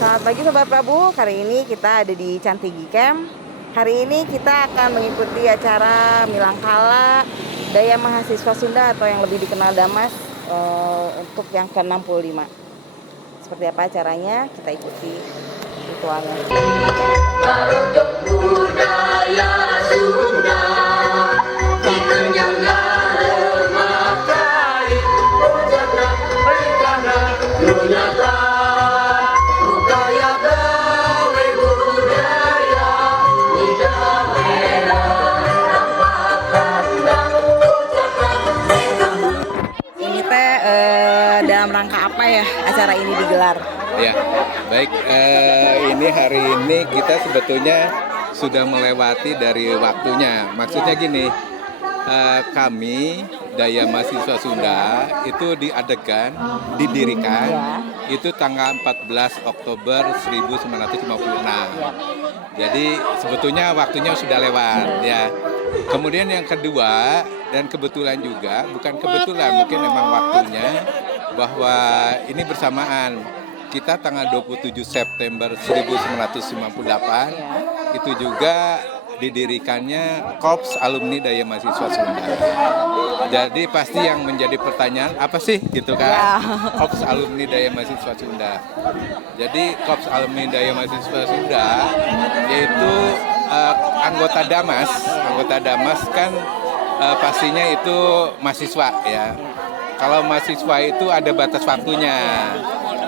Selamat pagi Sobat Prabu, hari ini kita ada di Cantigi Camp. Hari ini kita akan mengikuti acara Milangkala Daya Mahasiswa Sunda atau yang lebih dikenal Damas untuk yang ke-65. Seperti apa acaranya? Kita ikuti ritualnya. Barokah budaya Sunda dikenyangnya remakai bujana perikana nyata budaya gawe budaya tidak Ini teh dalam rangka apa ya acara ini digelar? Ya, baik. Ini hari ini kita sebetulnya sudah melewati dari waktunya. Maksudnya gini, kami Daya Mahasiswa Sunda itu didirikan itu tanggal 14 Oktober 1956. Jadi sebetulnya waktunya sudah lewat ya. Kemudian yang kedua, dan kebetulan juga, bukan kebetulan, mungkin memang waktunya, bahwa ini bersamaan. Kita tanggal 27 September 1958 itu juga didirikannya Korps Alumni Daya Mahasiswa Sunda. Jadi pasti yang menjadi pertanyaan apa sih gitu kan? Korps Alumni Daya Mahasiswa Sunda. Jadi Korps Alumni Daya Mahasiswa Sunda yaitu anggota Damas. Anggota Damas kan pastinya itu mahasiswa ya. Kalau mahasiswa itu ada batas waktunya.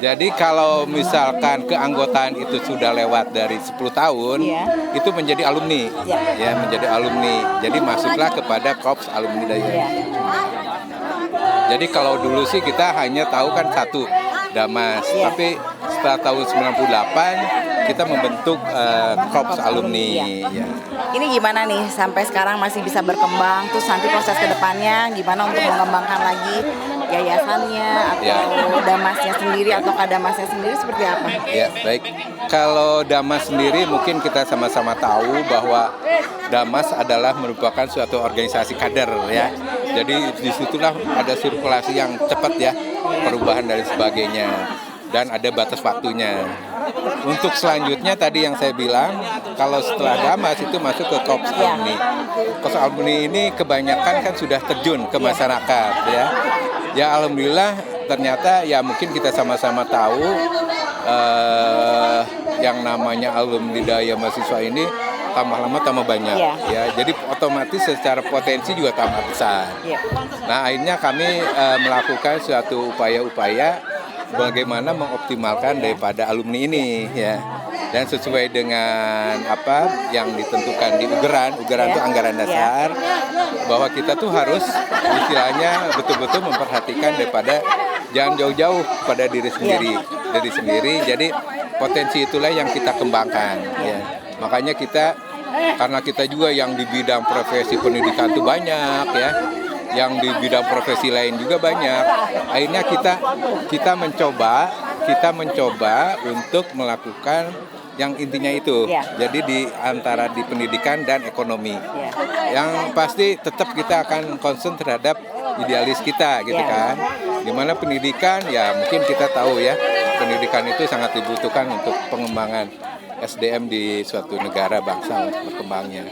Jadi kalau misalkan keanggotaan itu sudah lewat dari 10 tahun, itu menjadi alumni, ya menjadi alumni. Jadi masuklah kepada Korps Alumni Daya. Jadi kalau dulu sih kita hanya tahu kan satu Damas, tapi setelah tahun 98 kita membentuk Korps Alumni. Ya. Ini gimana nih sampai sekarang masih bisa berkembang? Terus nanti proses kedepannya gimana untuk mengembangkan lagi yayasannya atau Damasnya sendiri atau Kadamasnya sendiri seperti apa? Ya, baik. Kalau Damas sendiri mungkin kita sama-sama tahu bahwa Damas adalah merupakan suatu organisasi kader ya. Jadi disitulah ada sirkulasi yang cepat ya, perubahan dan sebagainya. Dan ada batas waktunya. Untuk selanjutnya tadi yang saya bilang, kalau setelah Damas itu masuk ke Korps Alumni. Korps Alumni ini kebanyakan kan sudah terjun ke masyarakat ya. Ya alhamdulillah ternyata ya mungkin kita sama-sama tahu yang namanya alumni Daya Mahasiswa ini tambah lama tambah banyak ya. Jadi otomatis secara potensi juga tambah besar. Nah akhirnya kami melakukan suatu upaya-upaya bagaimana mengoptimalkan daripada alumni ini ya. Dan sesuai dengan apa yang ditentukan di Ugeran itu anggaran dasar, bahwa kita tuh harus istilahnya betul-betul memperhatikan daripada jangan jauh-jauh pada diri sendiri. Jadi potensi itulah yang kita kembangkan ya. Makanya kita, karena kita juga yang di bidang profesi pendidikan itu banyak ya, yang di bidang profesi lain juga banyak. Akhirnya kita mencoba untuk melakukan yang intinya itu. Jadi di antara di pendidikan dan ekonomi. Yang pasti tetap kita akan concern terhadap idealis kita gitu kan. Dimana pendidikan ya mungkin kita tahu ya, pendidikan itu sangat dibutuhkan untuk pengembangan SDM di suatu negara bangsa untuk berkembangnya.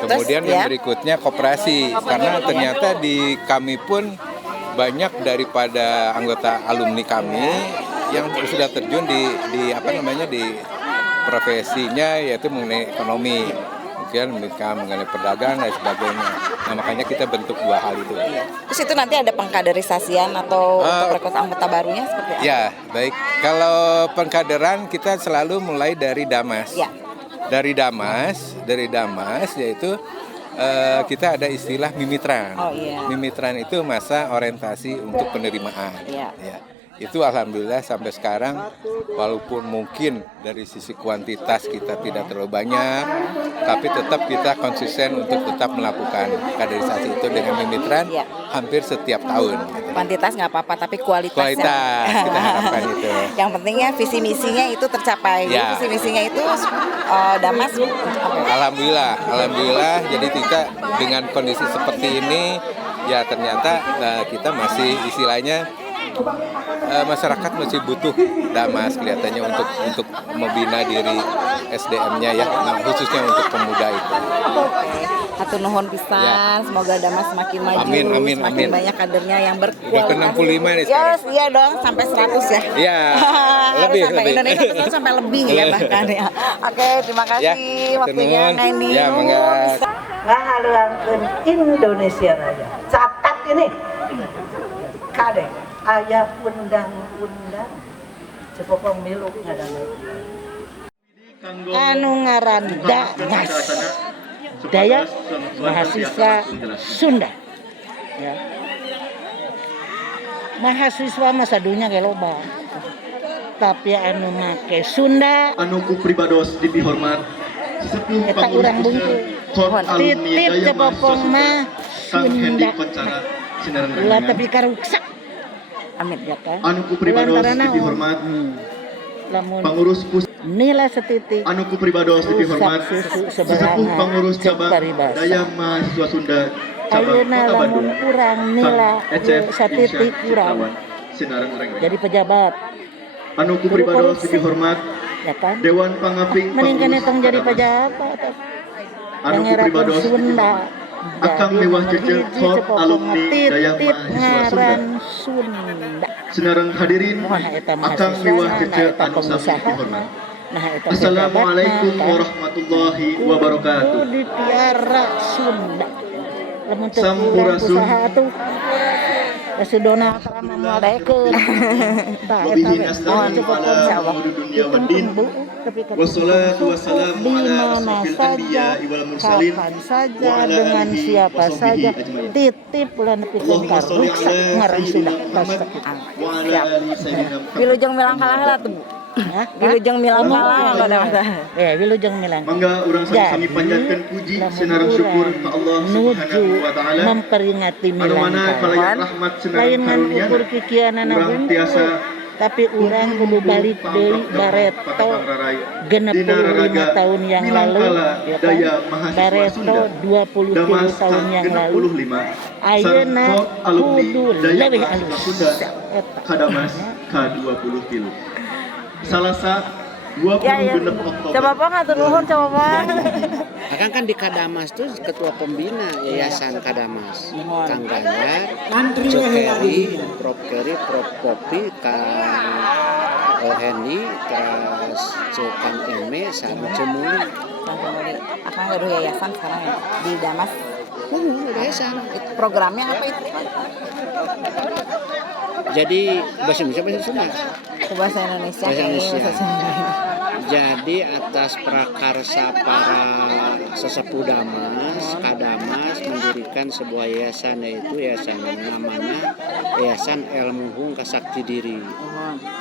Kemudian yang berikutnya koperasi, karena ternyata di kami pun banyak daripada anggota alumni kami yang sudah terjun di profesinya yaitu mengenai ekonomi, mungkin mengenai perdagangan dan sebagainya. Nah makanya kita bentuk dua hal itu. Terus itu nanti ada pengkaderisasian atau untuk rekrut anggota barunya seperti apa? Ya baik, kalau pengkaderan kita selalu mulai dari Damas. Dari Damas yaitu kita ada istilah Mimitran. Mimitran itu masa orientasi untuk penerimaan. Ya. Itu alhamdulillah sampai sekarang walaupun mungkin dari sisi kuantitas kita tidak terlalu banyak, tapi tetap kita konsisten untuk tetap melakukan kaderisasi itu dengan Mimitran hampir setiap tahun. Kuantitas nggak apa-apa, tapi kualitas kita harapkan itu. Yang pentingnya visi misinya itu tercapai. Visi misinya itu Damas. Alhamdulillah. Jadi kita dengan kondisi seperti ini ya ternyata kita masih istilahnya masyarakat masih butuh Damas kelihatannya untuk membina diri SDM-nya ya, nah, khususnya untuk pemuda itu. Hatur nuhun pisan, semoga Damas semakin maju, semakin banyak kadernya yang Udah ke berkualitas. 65 nih Yes, sekarang. iya dong, sampai 100 ya. Iya, Harus lebih. Indonesia betul sampai lebih ya bahkan ya. Oke, terima kasih Ya, waktunya hatur nuhun. Ngaini. Ya, mangga. ngahaluangkeun Indonesia Raya. Catat ini. Kade aya undang-undang cepopong milu ngadana. Anu ngaran Damas, Daya Mahasiswa Sunda. Ya. Mahasiswa masa dunia ge loba. Tapi anu make Sunda anu ku pribados dipihormat sepuh eta urang bungku. Titip cepopong mah Kang Hendi Sunda. Koncara Sinaran Ulah Renungan tapi karuksak. Amit ya kan. anu ku pribados Lantaran naon? dipihormat Lamun pangurus nila setitik anu ku pribados dipihormat susu sesepuh seberangan pangurus cek cabang paribasa. Daya Mahasiswa Sunda cabang Ayeuna Kota lamun Bandung kurang nila Kang Ecep satitik Insya kurang Citrawan Sinaran Renungan jadi pejabat anu ku pribados dipihormat ya kan. Dewan Pangaping Mendingan Pangurus etong jadi Kadamas. pejabat. Anu ku Ngerakeun pribados Sunda. Akang mewah jejeg hot alumni Daya Titit Mahasiswa Sunda. ngaran Sunda. Senarang hadirin, Moh eta akang mahasiswa, mewah nah jejeg eta anu sami pengusaha. dihormat. Nah eta Assalamualaikum pejabat, warahmatullahi wabarakatuh. Kudu ditiara Sunda. Lamun teu Sampurasun. usaha atuh. Kasudona karama modaekeun. Tah Wabihi eta nasta'inu ala umuri dunya wad din. Wassalatu wassalamu ala asrofil anbiya wal mursalin kapan saja wa ala dengan alihi siapa wa sahbihi saja ajmain. titip ulah nepikeun Allahumma sholli karuksak ala ngaran sayyidina sudah Muhammad wa ala ali sayyidina Muhammad. Wilujeng milang kalah lah tuh Bu. Wilujeng milang kalah enggak ada masalah. Ya wilujeng milang Mangga urang Jadi, sami panjatkeun puji lamun senarang syukur ka Allah nuju Subhanahu wa taala. memperingati Anu milang mana kalah. kalayan rahmat Lain senarang ngan karunia ukur kikianana urang bungkul, tiasa tapi urang kudu balik deui Bareto 65 tahun yang lalu ya kan? Daya Mahasiswa Bareto Sunda 20 Damas tahun yang lalu 65 ayeuna Sarkot alumni kudu Daya leuwih Mahasiswa alus Sunda eta. Kadamas K20 kilo Salasa 20 Ya ya. genep Oktober Coba Pong hatur nuhun coba Pong. Akang kan di Kadamas tuh ketua pembina Yayasan Kadamas. Kang Ganjar, Cok Keri, Prof Keri, Prof Popi, Kang Hendy, terus Cok Kang Eme, sama Cemuli. Akan gaduh yayasan sekarang ya di Damas. Yayasan. Itu programnya apa itu? Jadi bahasa Indonesia bahasa Sunda. Itu bahasa Indonesia. Bahasa Indonesia. Bahasa Sunda. Jadi atas prakarsa para sesepuh Damas, Kadamas mendirikan sebuah yayasan, yaitu yayasan namanya Yayasan Ilmu Hung Kasakti Diri,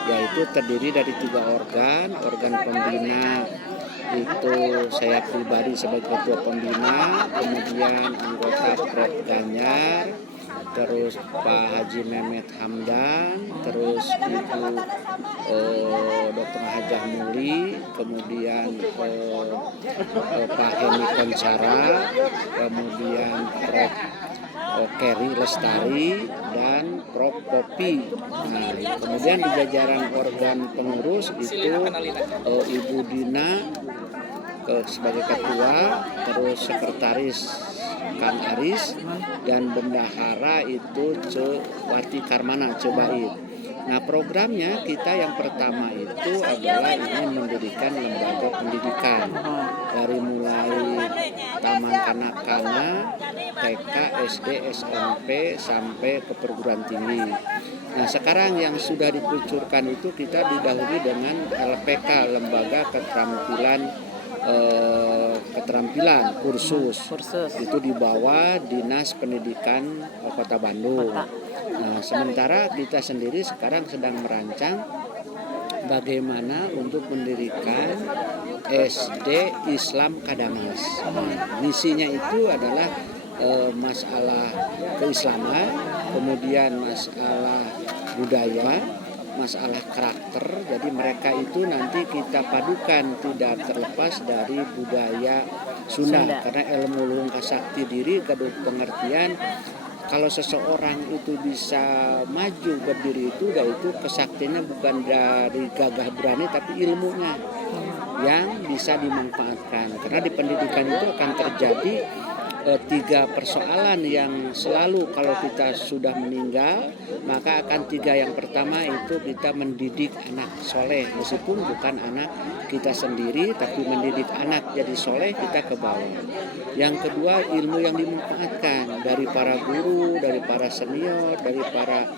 yaitu terdiri dari 3 organ pembina itu saya pribadi sebagai ketua pembina, kemudian anggota Prof Ganjar, terus Pak Haji Mehmet Hamdan, terus Ibu Dr. Hajah Muli, kemudian Pak Heni Koncara, kemudian Prof Keri Lestari, dan Prof Popi. Nah, kemudian di jajaran organ pengurus itu Ibu Dina sebagai ketua, terus sekretaris Kang Aris, dan bendahara itu Wati Karmana Cebait. Nah, programnya kita yang pertama itu adalah ingin mendirikan lembaga pendidikan dari mulai taman kanak-kanak, TK, SD, SMP sampai ke perguruan tinggi. Nah, sekarang yang sudah dikucurkan itu kita didahului dengan LPK, Lembaga Keterampilan kursus itu di bawah Dinas Pendidikan Kota Bandung. Nah, sementara kita sendiri sekarang sedang merancang bagaimana untuk mendirikan SD Islam Kadamas. Misinya itu adalah masalah keislaman, kemudian masalah budaya, masalah karakter. Jadi mereka itu nanti kita padukan tidak terlepas dari budaya Sunda. Karena ilmu luhung kasakti diri kedua pengertian kalau seseorang itu bisa maju berdiri itu kesaktiannya bukan dari gagah berani tapi ilmunya yang bisa dimanfaatkan. Karena di pendidikan itu akan terjadi 3 persoalan yang selalu kalau kita sudah meninggal, maka akan 3 yang pertama itu kita mendidik anak soleh, meskipun bukan anak kita sendiri, tapi mendidik anak jadi soleh kita ke bawah. Yang kedua ilmu yang dimanfaatkan dari para guru, dari para senior, dari para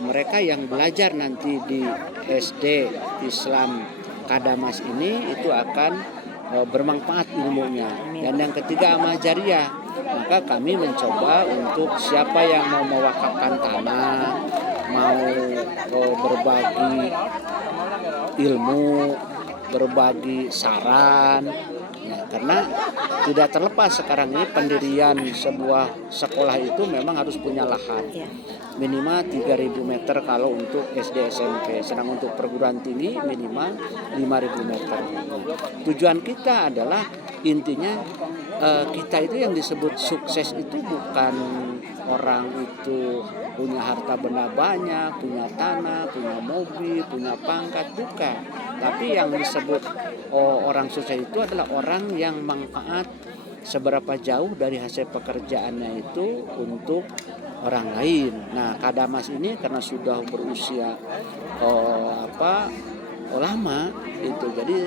mereka yang belajar nanti di SD Islam Kadamas ini itu akan bermanfaat ilmunya. Dan yang ketiga amal jariah, maka kami mencoba untuk siapa yang mau mewakafkan tanah, mau berbagi ilmu, berbagi saran, ya, karena tidak terlepas sekarang ini pendirian sebuah sekolah itu memang harus punya lahan minimal 3.000 meter kalau untuk SD SMP, sedang untuk perguruan tinggi minimal 5.000 meter. Tujuan kita adalah intinya kita itu yang disebut sukses itu bukan orang itu punya harta benda banyak, punya tanah, punya mobil, punya pangkat, bukan. Tapi yang disebut orang sukses itu adalah orang yang manfaat seberapa jauh dari hasil pekerjaannya itu untuk orang lain. Nah, Kadamas ini karena sudah berusia lama itu, jadi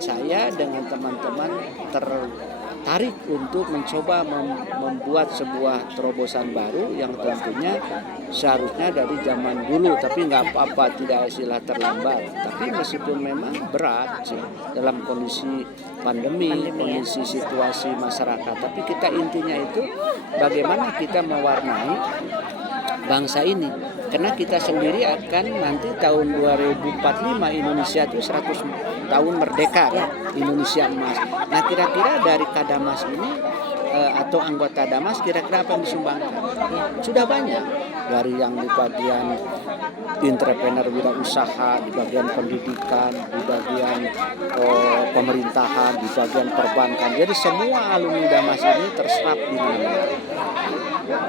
saya dengan teman-teman tertarik untuk mencoba membuat sebuah terobosan baru yang tentunya seharusnya dari zaman dulu, tapi nggak apa-apa, tidak istilah terlambat. Tapi meskipun memang berat sih dalam kondisi pandemi kondisi situasi masyarakat, tapi kita intinya itu bagaimana kita mewarnai bangsa ini, karena kita sendiri akan nanti tahun 2045 Indonesia itu 100 tahun merdeka kan? Indonesia emas. Nah kira-kira dari Kadamas ini atau anggota Damas kira-kira apa yang disumbangkan? Sudah banyak, dari yang di bagian entrepreneur wirausaha, di bagian pendidikan, di bagian pemerintahan, di bagian perbankan. Jadi semua alumni Damas ini terserap di mana.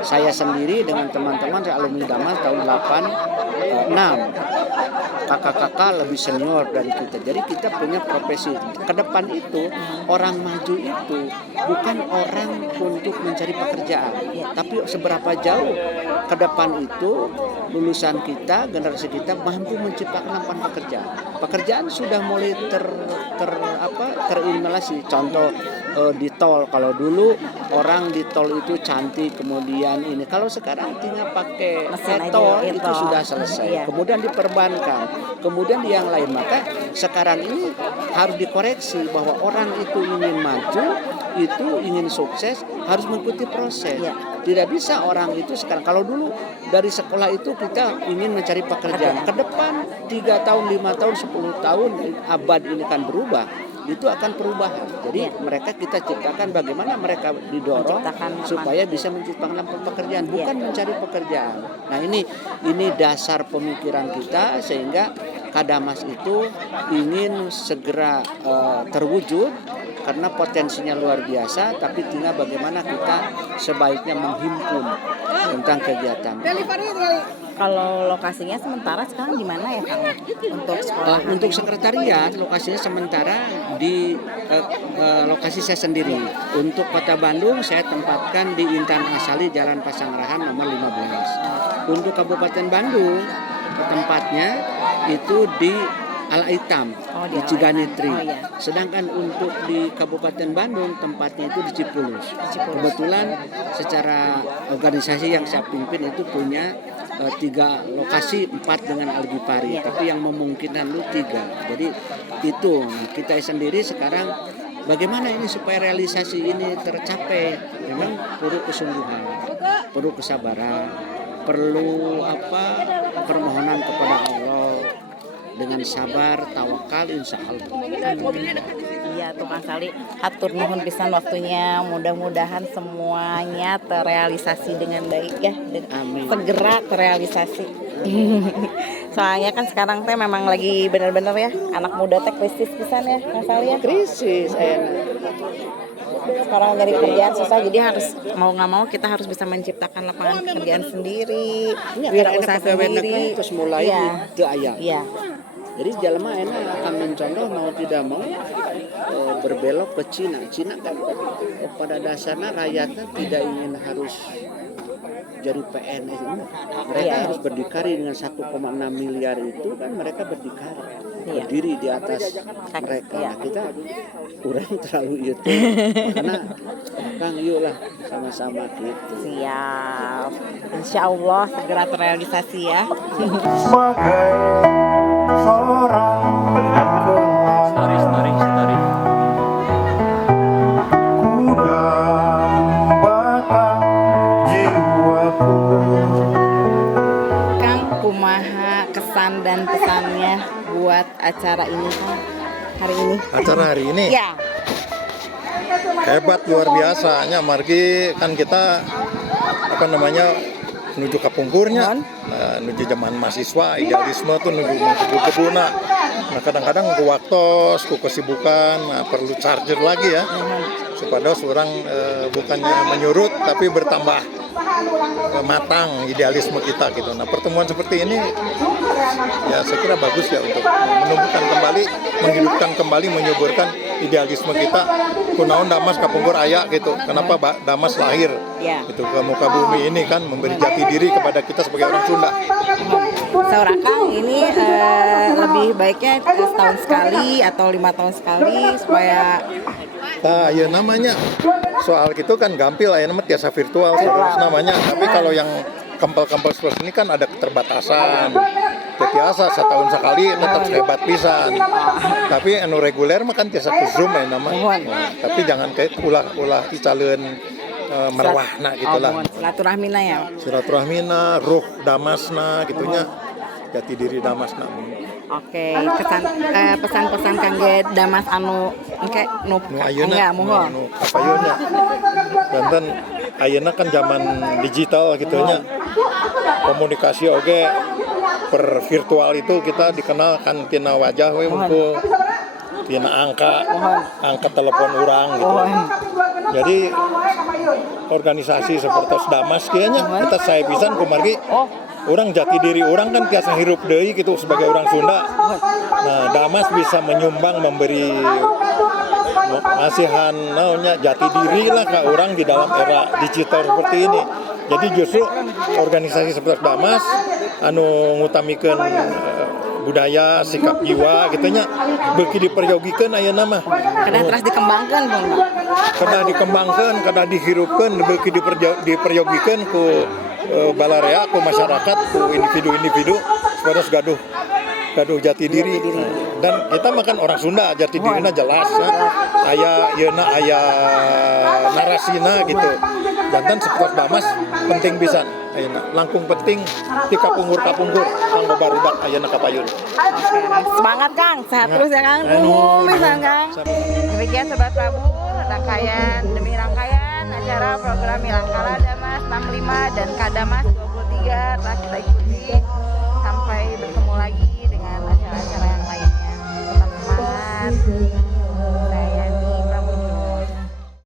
Saya sendiri dengan teman-teman alumni Damas tahun 86, kakak-kakak lebih senior dari kita. Jadi kita punya profesi. Ke depan itu orang maju itu bukan orang untuk mencari pekerjaan, tapi seberapa jauh ke depan itu lulusan kita, generasi kita mampu menciptakan lapangan pekerjaan. Pekerjaan sudah mulai terinhalasi. Contoh di tol, kalau dulu orang di tol itu cantik, kemudian ini, kalau sekarang tinggal pakai tol itu sudah selesai. Kemudian di perbankan, kemudian di yang lain. Maka sekarang ini harus dikoreksi bahwa orang itu ingin maju, itu ingin sukses harus mengikuti proses. Tidak bisa orang itu sekarang, kalau dulu dari sekolah itu kita ingin mencari pekerjaan, ke depan 3 tahun, 5 tahun, 10 tahun abad ini kan berubah, itu akan perubahan. Jadi mereka kita ciptakan bagaimana mereka didorong supaya bisa menciptakan pekerjaan, bukan mencari pekerjaan. Nah ini dasar pemikiran kita, sehingga Kadamas itu ingin segera terwujud karena potensinya luar biasa, tapi tinggal bagaimana kita sebaiknya menghimpun tentang kegiatan. Kalau lokasinya sementara sekarang di mana ya Kang? Untuk sekolah? Untuk sekretariat lokasinya sementara di lokasi saya sendiri. Untuk Kota Bandung saya tempatkan di Intan Asali Jalan Pasangrahan nomor 15. Untuk Kabupaten Bandung tempatnya itu di Al-Aitam, di Ciganitri. Sedangkan untuk di Kabupaten Bandung tempatnya itu di Cipulus. Kebetulan secara organisasi yang saya pimpin itu punya 3 lokasi, 4 dengan Algipari, tapi yang memungkinkan itu 3. Jadi itu kita sendiri sekarang bagaimana ini supaya realisasi ini tercapai, memang perlu kesungguhan, perlu kesabaran, perlu permohonan kepada Allah. Dengan sabar, tawakal, insya Allah. Iya tuh Kang Sali, hatur nuhun pisan waktunya. Mudah-mudahan semuanya terrealisasi dengan baik ya. Amin. Segera terrealisasi. Soalnya kan sekarang teh memang lagi bener-bener ya anak muda teh krisis pisan ya Kang Sali ya. Krisis, enak. sekarang nyari kerjaan susah, jadi harus mau nggak mau kita harus bisa menciptakan lapangan pekerjaan sendiri, wirausaha sendiri. Terus mulai Iya. itu ayah. Iya. Jadi jelema enak akan mencontoh mau tidak mau berbelok ke Cina. Cina kan pada dasarnya rakyatnya tidak ingin harus jadi PNS. Mereka Iya. harus berdikari dengan 1,6 miliar itu kan mereka berdikari. Iya. Berdiri di atas mereka. Iya. Nah, kita kurang terlalu itu. Karena Kang yuk lah sama-sama gitu. Siap. Insya Allah segera terrealisasi ya. sebagai seorang penenggelam kuda bakal jiwaku. Kang, kumaha kesan dan pesannya buat acara ini Kang hari ini? Acara hari ini Ya. hebat luar biasanya, margi kan kita menuju kapungkurnya, menuju zaman mahasiswa, idealisme tuh menuju kebuna. Nah kadang-kadang ku waktu, ku kesibukan, perlu charger lagi ya, supaya orang bukannya menyurut tapi bertambah matang idealisme kita gitu. Nah pertemuan seperti ini ya saya kira bagus ya untuk menumbuhkan kembali, menghidupkan kembali, menyuburkan idealisme kita. Kunaon Damas kapungkur aya gitu. Kenapa Damas lahir? Ya. Itu ke muka bumi ini kan memberi jati diri kepada kita sebagai orang Sunda. Saudara Kang, ini lebih baiknya setahun sekali atau 5 tahun sekali supaya Nah, ya namanya soal gitu kan gampil ya namanya tiasa virtual terus namanya. Tapi kalau yang kempel-kempel seperti ini kan ada keterbatasan. Biasa setahun sekali tetap hebat pisan. Tapi anu reguler mah kan tiasa ku Zoom ya namanya. Tapi jangan kayak ulah icaleun merwahna gitulah. silaturahmina ya. Silaturahmina, ruh Damasna gitunya. Jati diri Damasna. Oke, pesan-pesan kangge Damas anu engke nu ayeuna nu kapayunnya. Dan ayeuna kan zaman digital gitunya. Komunikasi oge per virtual itu kita dikenal kan tina wajah we mungkul tina angka telepon orang gitu. Jadi organisasi seperti Damas kayaknya kita saya pisan kumargi orang jati diri orang kan tiasa hirup deui gitu sebagai orang Sunda. Nah, Damas bisa menyumbang memberi masihan naonnya jati diri lah ke orang di dalam era digital seperti ini. Jadi justru organisasi seperti Damas anu ngutamikeun budaya, sikap jiwa gitunya beuki diperyogikeun ayeuna mah. Kada terus dikembangkan Bang. Kada dikembangkeun, kada dihirupkeun beuki diperyogikeun ku balarea, ku masyarakat, ku individu-individu supaya gaduh jati diri. Dan kita makan orang Sunda jati dirina jelas aya yeuna aya narasina gitu. Jantan seperti Damas penting pisan ayeuna langkung penting di kapungkur-kapungkur kanggo barudak ayeuna kapayun. Semangat Kang, sehat terus ya Kang. Misalnya Kang. Demikian Sobat Prabu, rangkaian demi rangkaian acara program Milangkala Damas 65 dan Kadamas 23 telah kita ikuti. Sampai bertemu lagi dengan acara-acara yang lainnya. Tetap semangat.